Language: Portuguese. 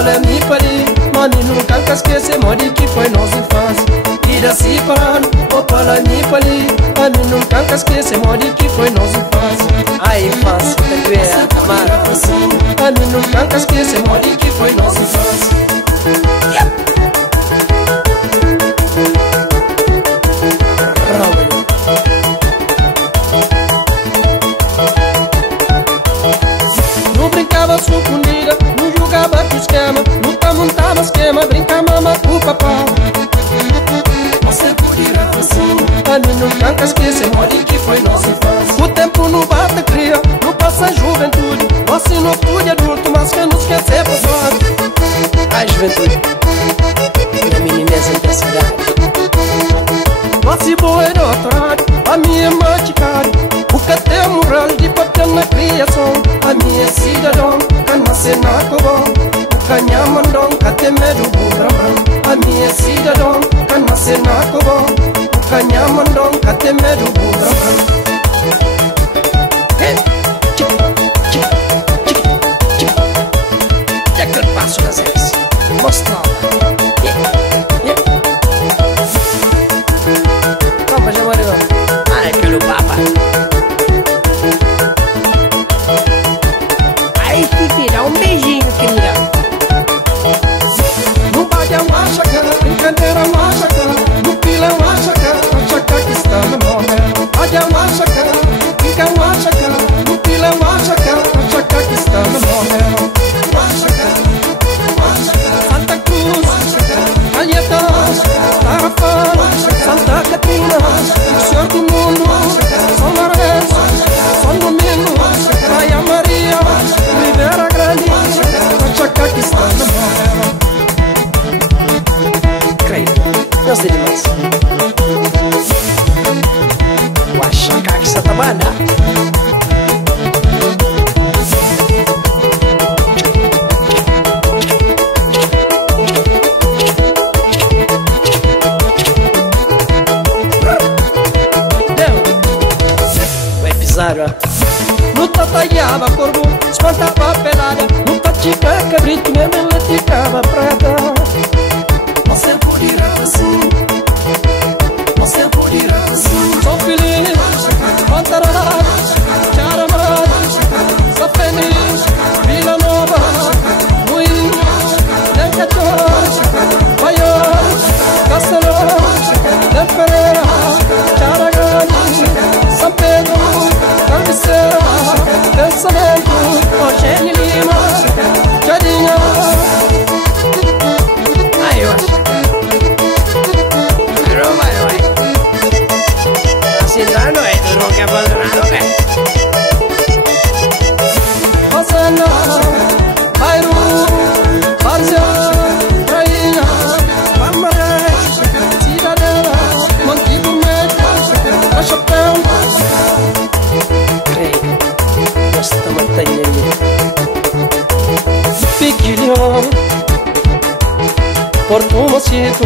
Palamipali, mami nunca esquece, mori que foi nossa infância. Vida se parando, oh Palamipali, mami nunca esquece, mori que foi nossa infância. A infância também é amar assim. Mami nunca esquece, mori que foi nossa infância. Não brincava escondida, não jogava com esquema, nunca montava esquema, brinca mama com o papai. Você podia assim, a mim nunca esquece, mori que foi nossa infância. O tempo não bate cria, não passa a juventude, nossa inoctude adulto, mas que não esquecer por fora. A juventude, minha meninez intensidade. Nossa boa é doutorado, a minha maticada, o que tem moral de papel na criação. A minha cidadão, que nasce na cobão, o canhamandão, que tem medo do bramão. A minha cidadão, que nasce na cobão, o canhamandão, que tem medo do bramão. Já que eu passo nas redes, mostra lá. Calma, já morreu. Ai, pelo papa. Aí que tirar um beijinho, querida. No baile é uma chacana, brincadeira é uma chacana, no pila é uma chacana, a chacana que está no nome. Baile é uma chacana, brinca é uma chacana, no pila é uma chacana, a chacana que está no nome. Santa Cruz, Calheta, Tarrafal, Santa Catarina, Senhor do Mundo, São Lourenço, São Domingo, Praia Maria, Ribeira Grande, a chacana que está no nome. Creio, eu sei demais. O chacana que está trabalhando. No tataiava corvo, espantava pelada, no tatica cabrito, mesmo ele ticava prata. Você podia assim, você podia assim. Sou feliz, Pantarada, Charamada, sou feliz, Vila Nova, Moinhos, Lencachor, Baião, Castelão, Lempereira, Charagrande, São Pedro, Cabeceira, Pensamento, Eugênio Lima, Jadinha. Aí, ó. Vai. Assim dá noite, tu não quer fazer nada, velho. Rosana, Bairro, Várzea, Rainha, Pamaré, Cidadela, Montigo Médio, Cachapéu. Esta montanha ali, Piquilhão, Porto Mosquito,